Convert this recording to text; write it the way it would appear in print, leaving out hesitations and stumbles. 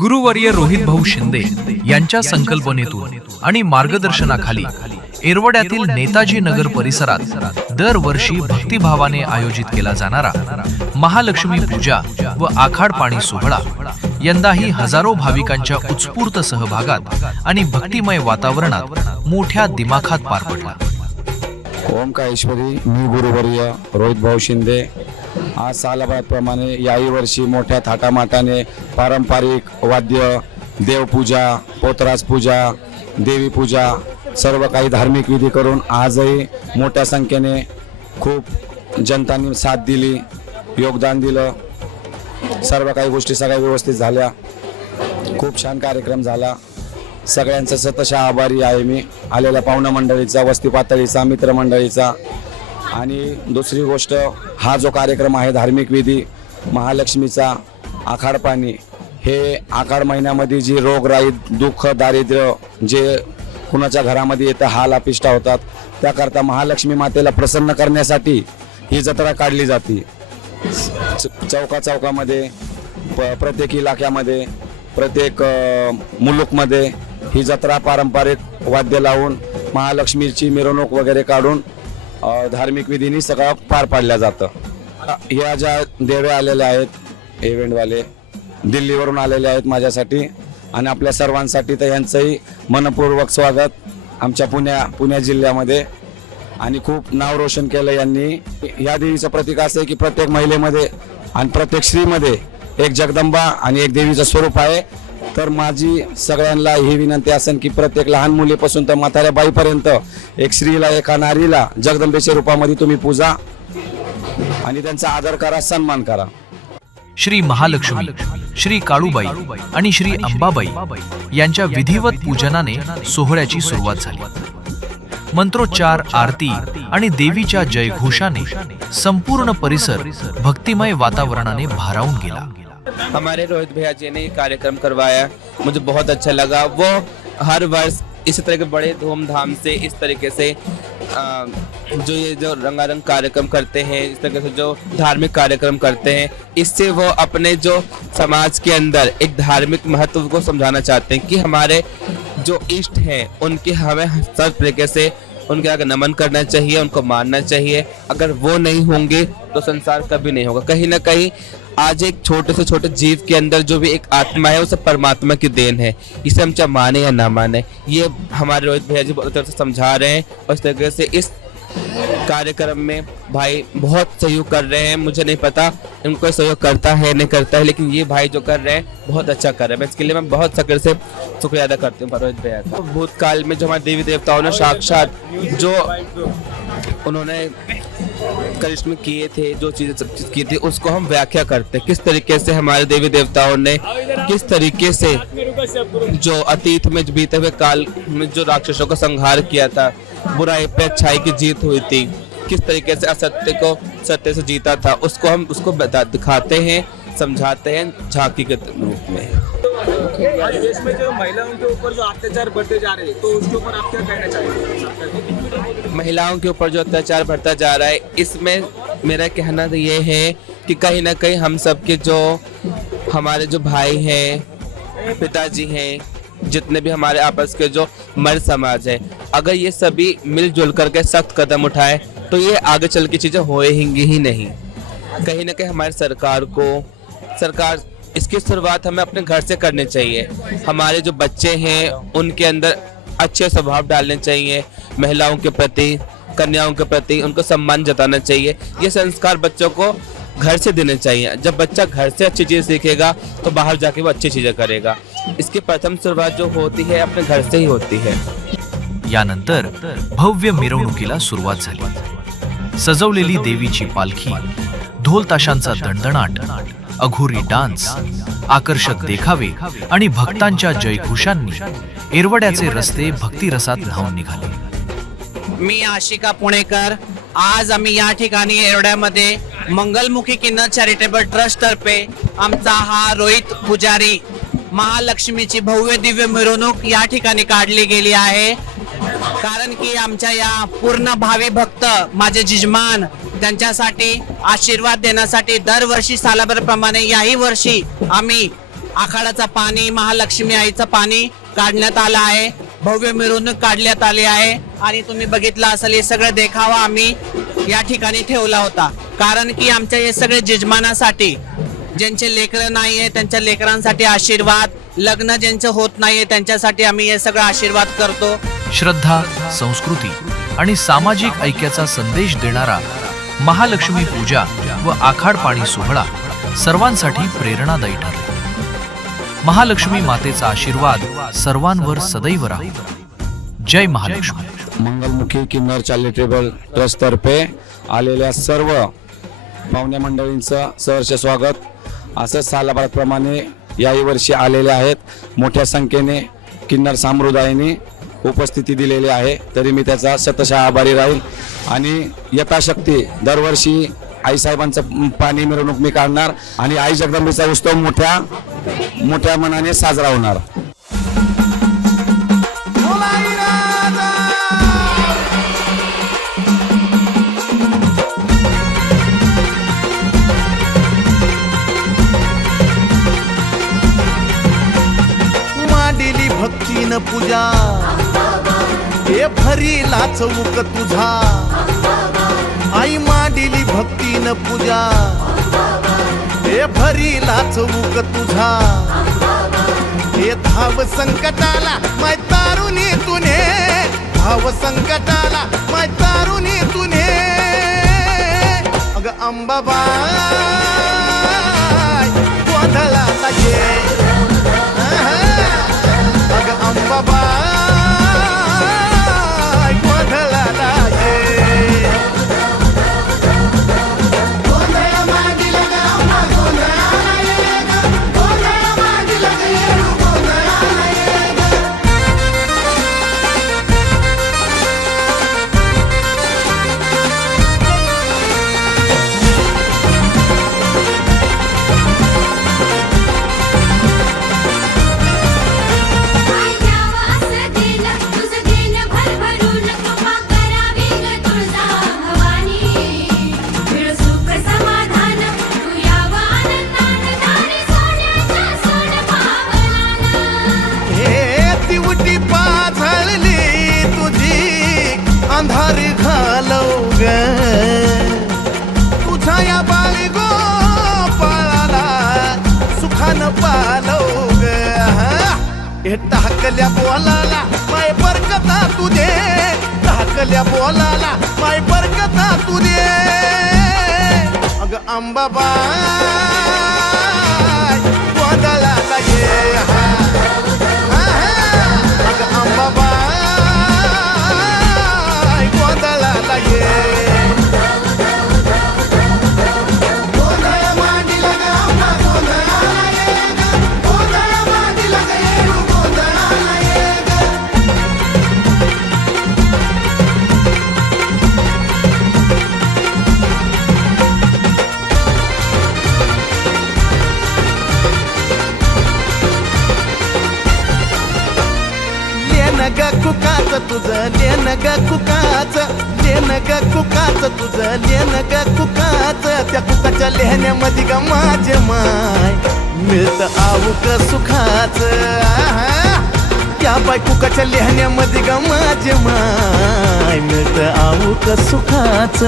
गुरुवर्य रोहित भाऊ शिंदे यांच्या संकल्पनेतून आणि मार्गदर्शनाखाली एरवड्यातील नेताजी नगर परिसरात दरवर्षी भक्तिभावाने आयोजित केला जाणारा महालक्ष्मी पूजा व आखाड पाणी सोहळा यंदाही हजारो भाविकांच्या उत्स्फूर्त सहभागात आणि भक्तिमय वातावरणात मोठ्या दिमाखात पार पडला। ओंकारेश्वरी मी गुरुवर्य रोहित भाऊ शिंदे आज सालाबादप्रमाणे याही वर्षी मोठ्या थाटामाटाने पारंपरिक वाद्य, देवपूजा, पोतराज पूजा, देवी पूजा सर्व काही धार्मिक विधी करून आजही मोठ्या संख्येने खूप जनतांनी साथ दिली, योगदान दिलं। सर्व काही गोष्टी सगळ्या व्यवस्थित झाल्या, खूप छान कार्यक्रम झाला। सगळ्यांचा सतशः आभारी आहे मी, आलेल्या पाहुणा मंडळीचा, वस्ती पातळीचा, मित्रमंडळीचा। आणि दुसरी गोष्ट, हा जो कार्यक्रम आहे धार्मिक विधी महालक्ष्मीचा आखाड पाणी, हे आखाड महिन्यामध्ये जी रोगराई, दुःख, दारिद्र्य जे कुणाच्या घरामध्ये येतं, हाल अपिष्ट होतात, त्याकरता महालक्ष्मी मातेला प्रसन्न करण्यासाठी ही जत्रा काढली जाते। चौकामध्ये प्रत्येक इलाक्यामध्ये, प्रत्येक मुलुकमध्ये ही जत्रा पारंपरिक वाद्य लावून महालक्ष्मीची मिरवणूक वगैरे काढून धार्मिक विधीनी सगळं पार पाडल्या जातं। ह्या ज्या देवे आलेल्या आहेत, इव्हेंटवाले दिल्लीवरून आलेले आहेत माझ्यासाठी आणि आपल्या सर्वांसाठी, तर यांचंही मनपूर्वक स्वागत आमच्या पुणे जिल्ह्यामध्ये। आणि खूप नाव रोशन केलं यांनी। या देवीचं प्रतीक असं आहे की प्रत्येक महिलेमध्ये आणि प्रत्येक स्त्रीमध्ये एक जगदंबा आणि एक देवीचं स्वरूप आहे। तर माझी सगळ्यांना ही विनंती असेल की प्रत्येक लहान मुलीपासून तर म्हाताऱ्या बाईपर्यंत एक स्त्रीला, एका नारीला जगदंबेच्या रूपामध्ये तुम्ही पूजा आणि त्यांचा आदर करा, सन्मान करा। श्री महालक्ष्मी, श्री काळूबाई आणि श्री अंबाबाई यांच्या विधिवत पूजनाने सोहळ्याची सुरुवात झाली। मंत्रोच्चार, आरती आणि देवीच्या जयघोषाने संपूर्ण परिसर भक्तिमय वातावरणाने भारावून गेला। हमारे रोहित भैया जी ने ये कार्यक्रम करवाया, मुझे बहुत अच्छा लगा। वो हर वर्ष इसी तरह के बड़े धूमधाम से इस तरीके से जो रंगारंग कार्यक्रम करते हैं, इस तरीके से जो धार्मिक कार्यक्रम करते हैं, इससे वो अपने जो समाज के अंदर एक धार्मिक महत्व को समझाना चाहते हैं कि हमारे जो इष्ट हैं उनके हमें हर तरीके से उनके आगे नमन करना चाहिए, उनको मानना चाहिए। अगर वो नहीं होंगे तो संसार कभी नहीं होगा। कहीं ना कहीं आज एक छोटे से छोटे जीव के अंदर जो भी एक आत्मा है, उसे परमात्मा की देन है। इसे हम चाहे माने या ना माने, ये हमारे रोहित भैया जी बहुत तरह से समझा रहे हैं और इस तरीके से इस कार्यक्रम में भाई बहुत सहयोग कर रहे हैं। मुझे नहीं पता इनको सहयोग करता है नहीं करता है, लेकिन ये भाई जो कर रहे हैं बहुत अच्छा कर रहे हैं। मैं इसके लिए मैं बहुत सकर से शुक्रिया अदा करती हूँ रोहित भैया का। भूतकाल में जो हमारे देवी देवताओं ने साक्षात जो उन्होंने करिश्मे किए थे, जो चीज़ें की थी, उसको हम व्याख्या करते हैं। किस तरीके से हमारे देवी देवताओं ने किस तरीके से जो अतीत में बीते हुए काल में जो राक्षसों का संहार किया था, बुराई पे अच्छाई की जीत हुई थी, किस तरीके से असत्य को सत्य से जीता था, उसको हम दिखाते हैं, समझाते हैं झांकी के रूप में। आज देश में जो महिलाओं के ऊपर जो अत्याचार बढ़ते जा रहे हैं, तो उसके ऊपर आप क्या कहना चाहेंगे? महिलाओं के ऊपर जो अत्याचार बढ़ता जा रहा है, इसमें मेरा कहना तो ये है कि कहीं ना कहीं हम सब के जो हमारे जो भाई हैं, पिताजी हैं, जितने भी हमारे आपस के जो मर्द समाज है, अगर ये सभी मिलजुल करके सख्त कदम उठाए तो ये आगे चल के चीज़ें होएंगी ही नहीं। कहीं ना कहीं हमारी सरकार इसकी शुरुआत हमें अपने घर से करनी चाहिए। हमारे जो बच्चे हैं उनके अंदर अच्छे स्वभाव डालने चाहिए, महिलाओं के प्रति, कन्याओं के प्रति उनको सम्मान जताना चाहिए। ये संस्कार बच्चों को घर से देने चाहिए। जब बच्चा घर से अच्छी चीज़ सीखेगा तो बाहर जाके वो अच्छी चीज़ें करेगा। इसकी प्रथम शुरुआत जो होती है अपने घर से ही होती है। यानंतर भव्य मिरवणुकीला सुरुवात झाली। सजवलेली देवीची पालखी, ढोल ताशांचा दणदणाट, अघोरी डान्स, आकर्षक देखावे आणि भक्तांच्या जयघोषांनी एरवड्याचे रस्ते भक्तिरसात न्हाऊन निघाले। मी आशिका पुणेकर। आज आम्ही या ठिकाणी एरवड्यामध्ये मंगलमुखी किन्नर चॅरिटेबल ट्रस्ट तर्फे आमचा हा रोहित पुजारी महालक्ष्मीची भव्य दिव्य मिरवणूक या ठिकाणी काढली गेली आहे। कारण की आमच्या या पूर्ण भावी भक्त माझे जिजमान त्यांच्यासाठी आशीर्वाद देण्यासाठी दरवर्षी सालाभराप्रमाणे याही वर्षी आम्ही आखाडाचं पाणी, महालक्ष्मी आईचं पाणी काढण्यात आलं आहे. भव्य मिरवणूक काढण्यात आली आहे आणि तुम्ही बघितलं असेल हे सगळं देखावा आम्ही या ठिकाणी ठेवला होता. कारण की आमच्या हे सगळे जजमानासाठी, ज्यांचे लेकरं नाही आहे त्यांच्या लेकरांसाठी आशीर्वाद, लग्न ज्यांचं होत नाहीये त्यांच्यासाठी आम्ही हे सगळं आशीर्वाद करतो. श्रद्धा, संस्कृती आणि सामाजिक ऐक्याचा संदेश देणारा महालक्ष्मी पूजा व आखाड पाणी सोहळा सर्वांसाठी प्रेरणादायी ठरला. महालक्ष्मी मातेचा आशीर्वाद सर्वांवर सदैव राहू. जय महालक्ष्मी. मंगलमुखी किन्नर चॅरिटेबल ट्रस्ट तर्फे आलेल्या सर्व पाहुण्या मंडळींचं सहर्ष स्वागत. असंच सालाबादप्रमाणे याही वर्षी आलेले आहेत. मोठ्या संख्येने किन्नर समुदायाने उपस्थिती दिलेली आहे, तरी मी त्याचा शतशः आभारी राहील. आणि यथाशक्ती दरवर्षी आईसाहेबांचं पाणी मिरवणूक मी काढणार आणि आई जगदंबेचा उत्सव मोठ्या मनाने साजरा होणार. मांडिली भक्तीन पूजा हे भरीला चौक तुझा. आई मांडिली भक्तीन पूजा हे भरीला चौक तुझा. हे धाव संकटाला माय तारुणी तुने, धाव संकटाला माय तारुणी तुने. अग अंबाबाई गोंधळाला ये, अग अंबाबाई गोंधळाला ये. अंधार घालव ग तुझ्या या बाळी गोपाळाला सुखान पालव ग. हे टाकल्या बोलाला माय बरकता तुझे, टाकल्या बोलाला माय बरकता तुझे. अग अंबाबाई गोंधळाला ये, अग अंबाबाई गोंधळाला ये. ग कुकाच तुझं लेन ग कुकाच, लेन ग कुकाच तुझं लेन ग कुकाच. त्या कुकाच्या लेहण्यामध्ये ग माझे माय मिळत आवक सुखाच. त्या बाय कुकाच्या लेहण्यामध्ये ग माझे माय मिळत आवक सुखाच.